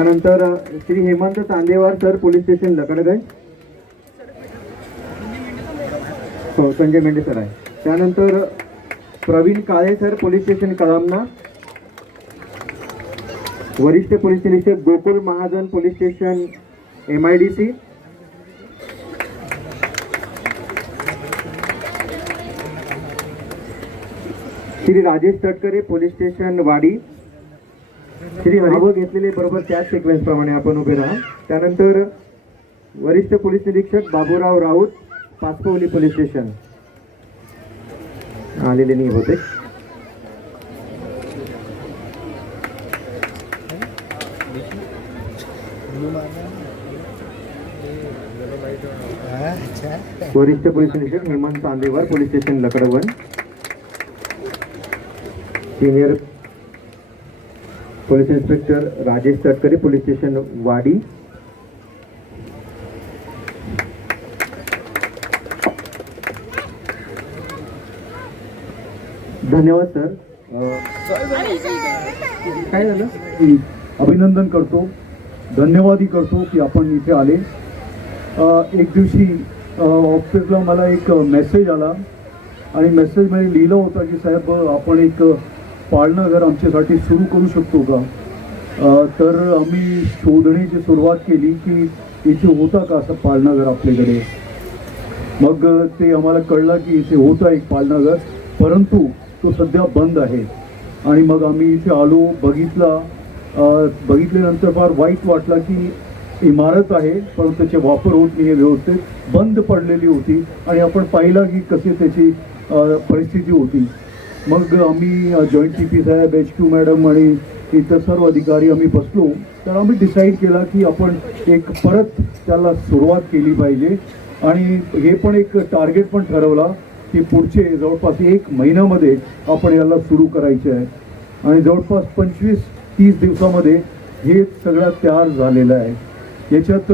त्यानंतर Shri Hemant Chandewar sir police station लकडगय हो Sanjay Mendhe sir आहे. त्यानंतर Pravin Kale sir police station Kalamna. वरिष्ठ पोलीस निरीक्षक Gokul Mahajan police station M I D C Shri Rajesh Tatkare police station Wadi. Shri Haribhau घेतलेले बरोबर त्याच sequence प्रमाणे आपण उभे राहा. त्यानंतर वरिष्ठ पोलीस निरीक्षक बाबूराव राऊत पाचपौली पोलीस स्टेशन आलेले नाही होते वरिष्ठ पोलीस निरीक्षक Hemant Chandewar police station लकडवन senior police inspector Rajesh Tatkare police station Wadi. धन्यवाद सर. काय झालं? अभिनंदन करतो धन्यवादही करतो की आपण इथे आले. एक दिवशी ऑफिसला मला एक मेसेज आला. आणि मेसेजमध्ये लिहिलं होतं की साहेब आपण एक पाळणं घर आमच्यासाठी सुरू करू शकतो का? तर आम्ही शोधण्याची सुरुवात केली की इथे होता का असं पाळणाघर आपल्याकडे? मग ते आम्हाला कळलं की इथे होता एक पाळणाघर परंतु तो सध्या बंद आहे. आणि मग आम्ही इथे आलो बघितला बघितल्यानंतर फार वाईट वाटला की इमारत आहे परंतु त्याचे वापर होत नाही व्यवस्थित बंद पडलेली होती. आणि आपण पाहिला की कशी त्याची परिस्थिती होती. मग आम्ही जॉईंट सी पी साहेब एच क्यू मॅडम आणि इतर सर्व अधिकारी आम्ही बसलो. तर आम्ही डिसाईड केला की आपण एक परत त्याला सुरुवात केली पाहिजे. आणि हे पण एक टार्गेट पण ठरवला की पुढचे जवळपास एक महिन्यामध्ये आपण याला सुरू करायचे आहे. आणि जवळपास पंचवीस तीस दिवसामध्ये हे सगळं तयार झालेलं आहे. याच्यात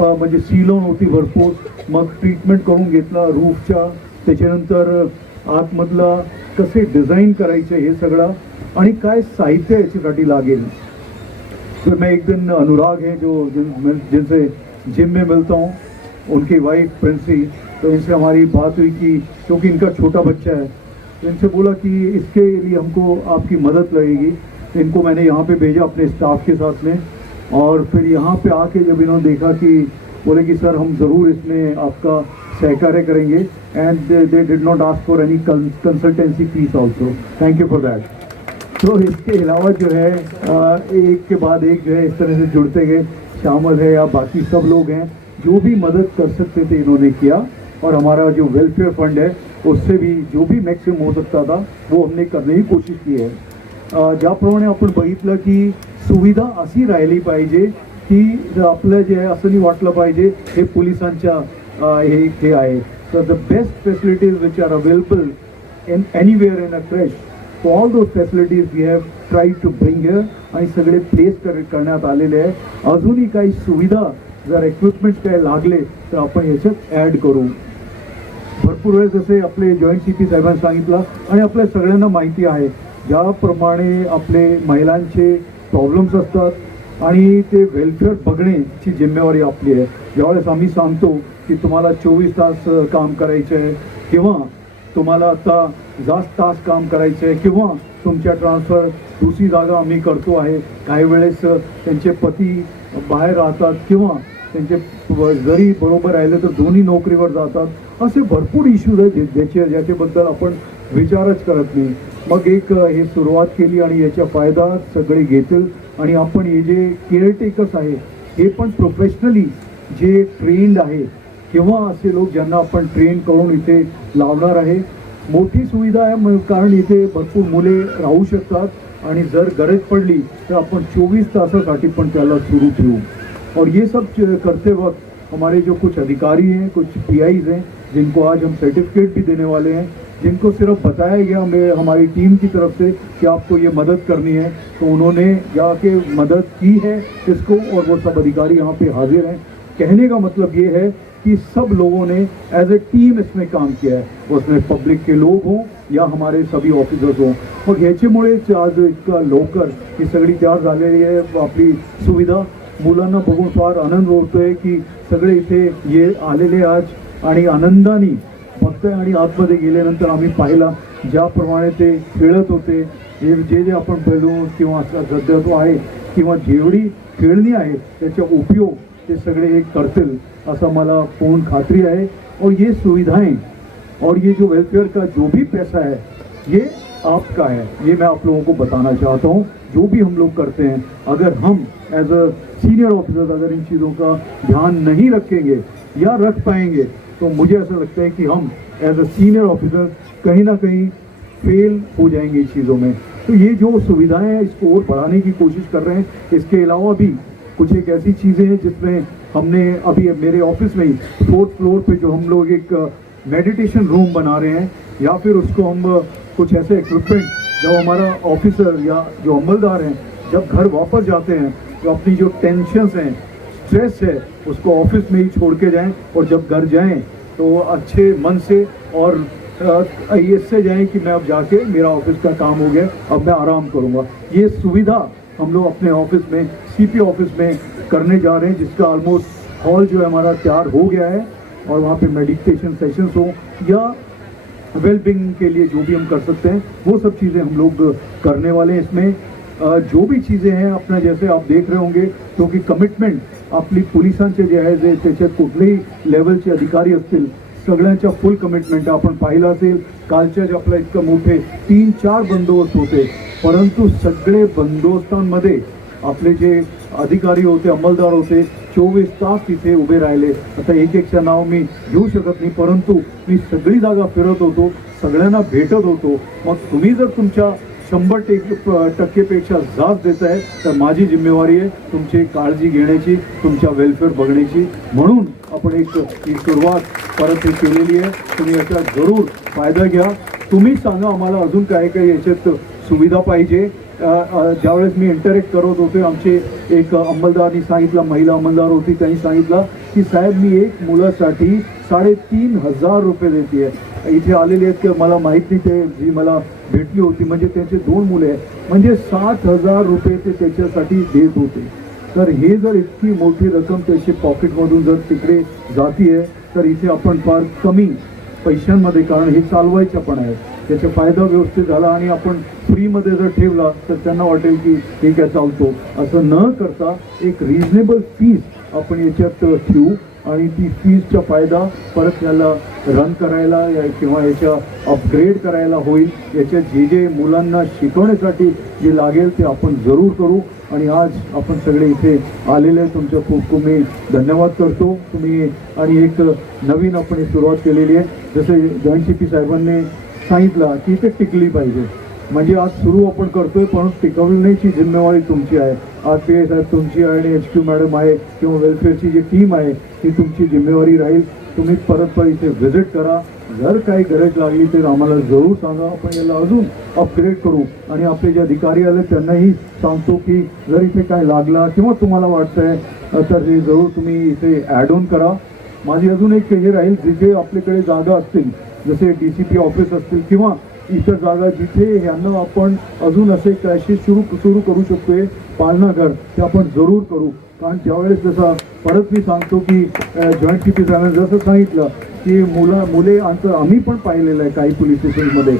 म्हणजे सीलोन होती भरपूर. मग ट्रीटमेंट करून घेतला रूफच्या त्याच्यानंतर आतमधला कसे डिझाईन करायचे हे सगळं आणि काय साहित्य याच्यासाठी लागेल. फिर मैं एक दिन अनुराग है जो जिन जिनसे जिम में मिलता हूँ उनकी वाइफ प्रिंसी तो इनसे हमारी बात हुई कि क्योंकि इनका छोटा बच्चा है तो इनसे बोला कि इसके लिए हमको आपकी मदद लगेगी। इनको मैंने यहाँ पे भेजा अपने स्टाफ के साथ में और फिर यहाँ पे आके जब इन्होंने देखा कि बोले कि सर हम ज़रूर इसमें आपका सहकार्य करेंगे and they did not ask for any consultancy fees also thank you for that तो इसके अलावा जो है एक के बाद एक जो है इस तरह से जुड़ते गए। शामिल है या बाकी सब लोग हैं जो भी मदद कर सकते थे इन्होंने किया और हमारा जो वेलफेयर फंड है उससे भी जो भी मॅक्सिमम हो सकता था वो हमने करने की कोशिश की आहे ज्याप्रमाणे आपण बघितलं की सुविधा अशी राहिली पाहिजे की आपलं जे आहे असं नाही वाटलं पाहिजे हे पोलिसांच्या हे हे आहे तर the best facilities which are available in anywhere in a crash. So all those facilities we have tried to bring here. आणि सगळे प्लेस कर करण्यात आलेले आहे. अजूनही काही सुविधा जर इक्विपमेंट काय लागले तर आपण याच्यात ॲड करू. भरपूर वेळेस जसे आपले जॉईंट सी पी साहेबांनी सांगितलं आणि आपल्या सगळ्यांना माहिती आहे. ज्याप्रमाणे आपले महिलांचे प्रॉब्लेम्स असतात आणि ते वेलफेअर बघण्याची जिम्मेवारी आपली आहे. ज्यावेळेस आम्ही सांगतो की तुम्हाला चोवीस तास काम करायचे आहे किंवा तुम्हाला आता जास्त तास काम करायचं आहे किंवा तुमच्या ट्रान्सफर दुसरी जागा आम्ही करतो आहे. काही वेळेस त्यांचे पती बाहेर राहतात किंवा त्यांचे जरी बरोबर राहिले तर दोन्ही नोकरीवर जातात. असे भरपूर इश्यूज आहेत ज्याचे ज्याच्याबद्दल आपण विचारच करत नाही. मग एक हे सुरुवात केली आणि याचा फायदा सगळे घेतील. आणि आपण हे जे केअरटेकर्स आहे हे पण प्रोफेशनली जे ट्रेंड आहे किंवा असे लोक ज्यांना आपण ट्रेन करून इथे लावणार आहे मोठी सुविधा आहे कारण इथे भरपूर मुले राहू शकतात आणि जर गरज पडली तर आपण चोवीस तासासाठी पण त्याला सुरू ठेवू. और ये सब च- करते वक्त हमारे जो कुछ अधिकारी हैं, कुछ पीआईज हैं, जिनको आज हम सर्टिफिकेट भी देने वाले हैं, जिनको सिर्फ़ बताया गया हमें, हमारी टीम की तरफ़ से कि आपको ये मदद करनी है तो उन्होंने जाके मदद की है इसको और वो सब अधिकारी यहाँ पे हाजिर हैं। कहने का मतलब ये है कि सब लोगों ने एज ए टीम इसमें काम किया है। उसमें पब्लिक के लोग हों या हमारे सभी ऑफिसर्स हों। और मग ह्याच्यामुळेच आज इतका लवकर ही सगळी तयार झालेली आहे आपली सुविधा मुलांना बघून फार आनंद होतोय की सगळे इथे ये आलेले आज आणि आनंदाने बघतोय आणि आतमध्ये गेल्यानंतर आम्ही पाहिला ज्याप्रमाणे ते खेळत होते. जे जे जे आपण बलून किंवा असला सध्या तो आहे किंवा जेवढी खेळणी आहे त्याचा उपयोग ते सगळे हे करतील असा मला पूर्ण खात्री आहे. और ये सुविधाएं और ये जो वेलफेयर का जो भी पैसा है ये आपका है. ये मैं आप लोगों को बताना चाहता हूँ. जो भी हम लोग करते हैं अगर हम एज अ सीनियर ऑफिसर अगर इन चीज़ों का ध्यान नहीं रखेंगे या रख पाएँगे तो मुझे ऐसा लगता है कि हम एज अ सीनियर ऑफिसर कहीं ना कहीं फेल हो जाएँगे इस चीज़ों में। तो ये जो सुविधाएँ हैं, इसको और बढ़ाने की कोशिश कर रहे हैं, इसके अलावा भी कुछ एक ऐसी चीज़ें हैं जिसमें हमने अभी मेरे ऑफ़िस में ही फोर्थ फ्लोर पे जो हम लोग एक मेडिटेशन रूम बना रहे हैं, या फिर उसको हम कुछ ऐसे इक्विपमेंट जब हमारा ऑफिसर या जो अमलदार हैं जब घर वापस जाते हैं तो अपनी जो टेंशन्स हैं स्ट्रेस है, उसको ऑफ़िस में ही छोड़ के जाएँ और जब घर जाएँ तो वो अच्छे मन से और इससे जाएँ कि मैं अब जाके मेरा ऑफ़िस का काम हो गया, अब मैं आराम करूँगा। ये सुविधा हम लोग अपने ऑफ़िस में सीपी ऑफ़िस में करने जा रहे हैं, जिसका ऑलमोस्ट हॉल जो है हमारा तैयार हो गया है और वहाँ पे मेडिटेशन सेशंस हो या वेलबिंग के लिए जो भी हम कर सकते हैं, वो सब चीज़ें हम लोग करने वाले हैं इसमें। जो भी चीज़ें हैं अपना जैसे आप देख रहे होंगे क्योंकि कमिटमेंट आपली पोलिसांचे जे आहे जे त्याच्यात कुठलेही लेवलचे अधिकारी असतील सगळ्यांच्या फुल कमिटमेंट आपण पाहिलं असेल. कालच्या जे आपल्या इतकं मोठे तीन चार बंदोबस्त होते परंतु सगळे बंदोबस्तांमध्ये आपले जे अधिकारी होते अंमलदार होते चोवीस तास तिथे उभे राहिले. आता एक एकचं नाव मी घेऊ शकत नाही परंतु मी सगळी जागा फिरत होतो सगळ्यांना भेटत होतो. मग तुम्ही जर तुमच्या शंभर टेक टक्केपेक्षा जास्त देत आहे तर माझी जिम्मेवारी आहे तुमची काळजी घेण्याची तुमच्या वेलफेअर बघण्याची. म्हणून आपण एक ही सुरुवात परत हे केलेली आहे. तुम्ही याचा जरूर फायदा घ्या. तुम्ही सांगा आम्हाला अजून काय काय याच्यात सुविधा पाहिजे. ज्यावेळेस मी इंटरॅक्ट करत होते आमचे एक अंमलदारांनी सांगितलं महिला अंमलदार होती त्यांनी सांगितलं की साहेब मी एक मुलासाठी साडेतीन हजार रुपये देते इथे आलेले आहेत की मला माहीत नाही ते जी मला भेटली होती म्हणजे त्यांचे दोन मुले आहेत. म्हणजे सात हजार रुपये ते त्याच्यासाठी देत होते. तर हे जर इतकी मोठी रक्कम त्याची पॉकेटमधून जर तिकडे जातीये तर इथे आपण फार कमी पैशांमध्ये कारण हे चालवायचं पण आहे त्याचा फायदा व्यवस्थित झाला आणि आपण फ्रीमध्ये जर ठेवला तर त्यांना वाटेल की हे काय चालतो. असं न करता एक रिझनेबल फीस आपण याच्यात ठेवू. आणि ती फीजचा फायदा परत याला रन करायला या किंवा याच्या अपग्रेड करायला होईल. याच्यात जे जे मुलांना शिकवण्यासाठी जे लागेल ते आपण जरूर करू. आणि आज आपण सगळे इथे आलेले आहे. तुमचं खूप खूप मी धन्यवाद करतो. तुम्ही आणि एक नवीन आपण सुरुवात केलेली आहे. जसे जॉईंट सी पी साहेबांनी सांगितलं की ते टिकली पाहिजे. म्हणजे आज सुरू आपण करतोय पण टिकवण्याची जिम्मेवारी तुमची आहे. आज पी आय साहेब तुमची आहे आणि एच क्यू मॅडम आहे किंवा वेलफेअरची जी टीम आहे ती तुमची जिम्मेवारी राहील. तुम्ही परत परत इथे व्हिजिट करा. जर काही गरज लागली तर आम्हाला जरूर सांगा. आपण याला अजून अपग्रेड करू. आणि आपले जे अधिकारी आले त्यांनाही सांगतो की जर इथे काय लागला किंवा तुम्हाला वाटतंय आहे तर हे जरूर तुम्ही इथे ॲड ऑन करा. माझी अजून एक हे राहील जिथे आपल्याकडे जागा असतील जसे डी सी पी ऑफिस असतील किंवा इतर जागा जिथे यांना आपण अजून असे क्रॅशेस सुरू सुरू करू शकतोय पालनाघर ते आपण जरूर करू. कारण ज्यावेळेस जसं परत मी सांगतो की जॉईंट सी पी जसं सांगितलं की मुलं मुले आणतं आम्ही पण पाहिलेलं आहे काही पोलीस स्टेशनमध्ये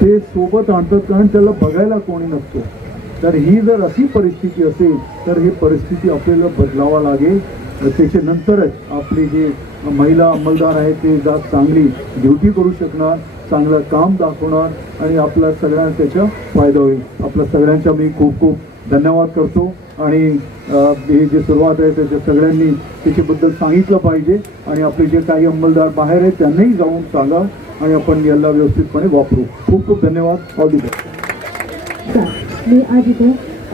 ते सोबत आणतात कारण त्याला बघायला कोणी नसतो. तर ही जर अशी परिस्थिती असेल तर ही परिस्थिती आपल्याला बदलावा लागेल. त्याच्यानंतरच आपले जे महिला अंमलदार आहेत ते जात चांगली ड्युटी करू शकणार. चांगलं काम दाखवणार आणि आपला सगळ्यांना त्याचा फायदा होईल. आपल्या सगळ्यांचा मी खूप खूप धन्यवाद करतो. आणि हे जे सुरुवात आहे त्याच्या सगळ्यांनी त्याच्याबद्दल सांगितलं पाहिजे. आणि आपले जे काही अंमलदार बाहेर आहेत त्यांनाही जाऊन सांगा आणि आपण याला व्यवस्थितपणे वापरू. खूप खूप धन्यवाद. ऑल दी बेस्ट मी आज इथे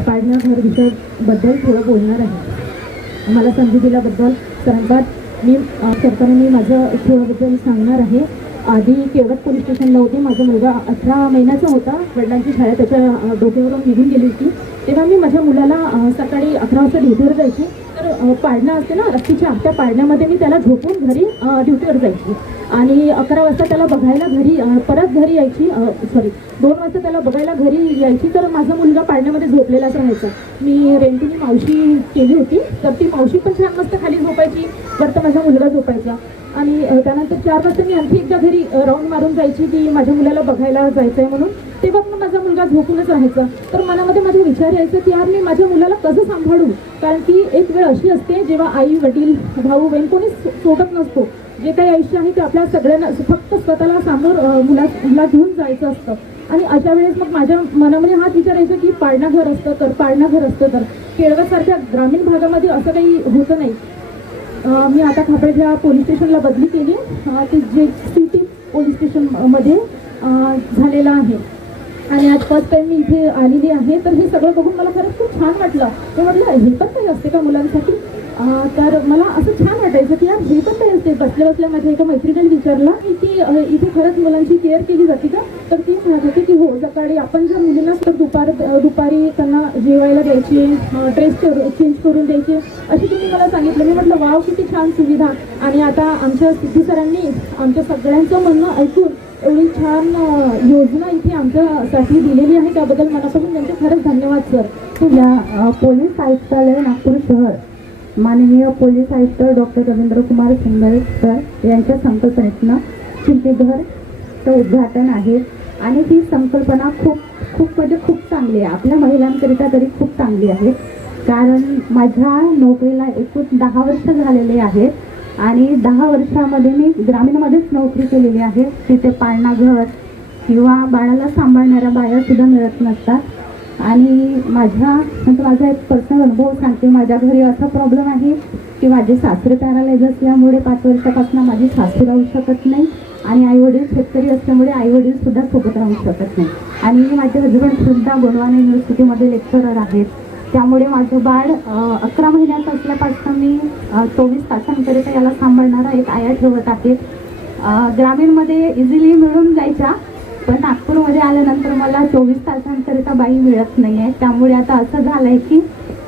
पाडणा घर विषयाबद्दल थोडं बोलणार आहे. मला संधी दिल्याबद्दल सर्वात मी सरकारने मी माझं थोडंबद्दल सांगणार आहे. आधी केवढत पोलीस स्टेशनला होते. माझा मुलगा अठरा महिन्याचा होता. वडिलांची छाया त्याच्या डोक्यावरून निघून गेली होती. तेव्हा मी माझ्या मुलाला सकाळी अकरा वाजता ड्युटीवर जायची. तर पाळणा पाळणं असते ना रात्रीच्या त्या पाळण्यामध्ये मी त्याला झोपून घरी ड्युटीवर जायची. आणि अकरा वाजता त्याला बघायला घरी परत घरी यायची. सॉरी दोन वाजता त्याला बघायला घरी यायची. तर माझा मुलगा पाळण्यामध्ये झोपलेलाच राहायचा. मी रेंटीनी मावशी केली होती. तर ती मावशी पण छान मस्त खाली झोपायची. तर माझा मुलगा झोपायचा. आणि त्यानंतर चार वाजता मी आणखी एकदा घरी राऊंड मारून जायची की माझ्या मुलाला बघायला जायचं आहे म्हणून. तेव्हा पण माझा मुलगा झोपूनच राहायचा. तर मनामध्ये माझा विचार यायचा की यार मी माझ्या मुलाला कसं सांभाळू? कारण की एक वेळ अशी असते जेव्हा आई वडील भाऊ बहीण कोणी सोडत नसतो. जे काही आयुष्य आहे ते आपल्या सगळ्यांना फक्त स्वतःला समोर मुला मुला घेऊन जायचं असतं. आणि अशा वेळेस मग माझ्या मनामध्ये हाच विचार यायचा की पाळणा घर असतं तर पाळणा घर असतं तर. केळगासारख्या ग्रामीण भागामध्ये असं काही होतं नाही. मी आता खापड्याच्या पोलीस स्टेशनला बदली केली. ते जे सिटी पोलीस स्टेशनमध्ये झालेलं आहे. आणि आज फर्स्ट टाइम मी इथे आलेली आहे. तर हे सगळं बघून मला खरंच खूप छान वाटलं. ते म्हटलं हे पण काही असते का मुलांसाठी? तर मला असं छान वाटायचं की यार हे पण काही असते बसल्या बसल्या माझ्या एका मैत्रिणीला विचारला की इथे खरंच मुलांची केअर केली जाते का? तर ती म्हणत होती की हो सकाळी आपण जर मुलींना तर दुपार दुपारी त्यांना जेवायला द्यायची ड्रेस चेंज करून द्यायचे अशी तुम्ही मला सांगितलं. मी म्हटलं वाव किती छान सुविधा. आणि आता आमच्या सिद्धी सरांनी आमच्या सगळ्यांचं म्हणणं ऐकून एवढी छान योजना इथे आमच्यासाठी दिलेली आहे. त्याबद्दल मनापासून त्यांचे खरंच धन्यवाद सर. या पोलीस आयुक्तालय नागपूर शहर. माननीय पोलीस आयुक्त डॉक्टर रवींद्र कुमार सिंगल सर यांच्या संकल्पनेतनं चिंतेघरचं उद्घाटन आहे. आणि ही संकल्पना खूप खूप म्हणजे खूप चांगली आहे. आपल्या महिलांकरिता तरी खूप चांगली आहे. कारण माझ्या नोकरीला एकूण दहा वर्ष झालेले आहेत आणि दहा वर्षामध्ये मी ग्रामीणमध्येच नोकरी केलेली आहे. तिथे पाळणा घर किंवा बाळाला सांभाळणाऱ्या बाया सुद्धा मिळत नसतात. आणि माझ्या म्हणजे माझा एक पर्सनल अनुभव सांगते. माझ्या घरी असा प्रॉब्लेम आहे की माझे सासरे पॅरालाइज असल्यामुळे पाच वर्षापासून माझी सासू राहू शकत नाही आणि आईवडील शेतकरी असल्यामुळे आईवडीलसुद्धा सोबत राहू शकत नाही. आणि माझे हजबंड सुद्धा गोंडवाना युनिव्हर्सिटीमध्ये लेक्चरर आहेत. त्यामुळे माझं बाळ अकरा महिन्याचं असल्यापासून मी चोवीस तासांकरिता याला सांभाळणारा एक आया ठेवत आहे. ग्रामीणमध्ये इझिली मिळून जायच्या पण नागपूरमध्ये आल्यानंतर मला चोवीस तासांकरिता बाई मिळत नाही आहे त्यामुळे आता असं झालं आहे की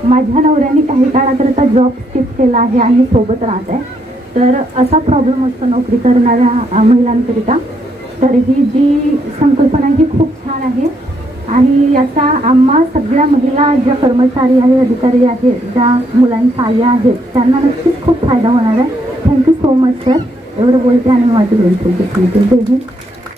माझ्या नवऱ्याने काही काळाकरिता जॉब स्किप केला आहे आणि सोबत राहत आहे. तर असा प्रॉब्लेम असतो नोकरी करणाऱ्या महिलांकरिता. तर ही जी संकल्पना आहे ही खूप छान आहे. आणि याचा आम्हा सगळ्या महिला ज्या कर्मचारी आहे अधिकारी आहेत ज्या मुलांच्या आया आहेत त्यांना नक्कीच खूप फायदा होणार आहे. थँक्यू सो मच सर एवढं बोलते आणि माझी वेळ जय हिंद.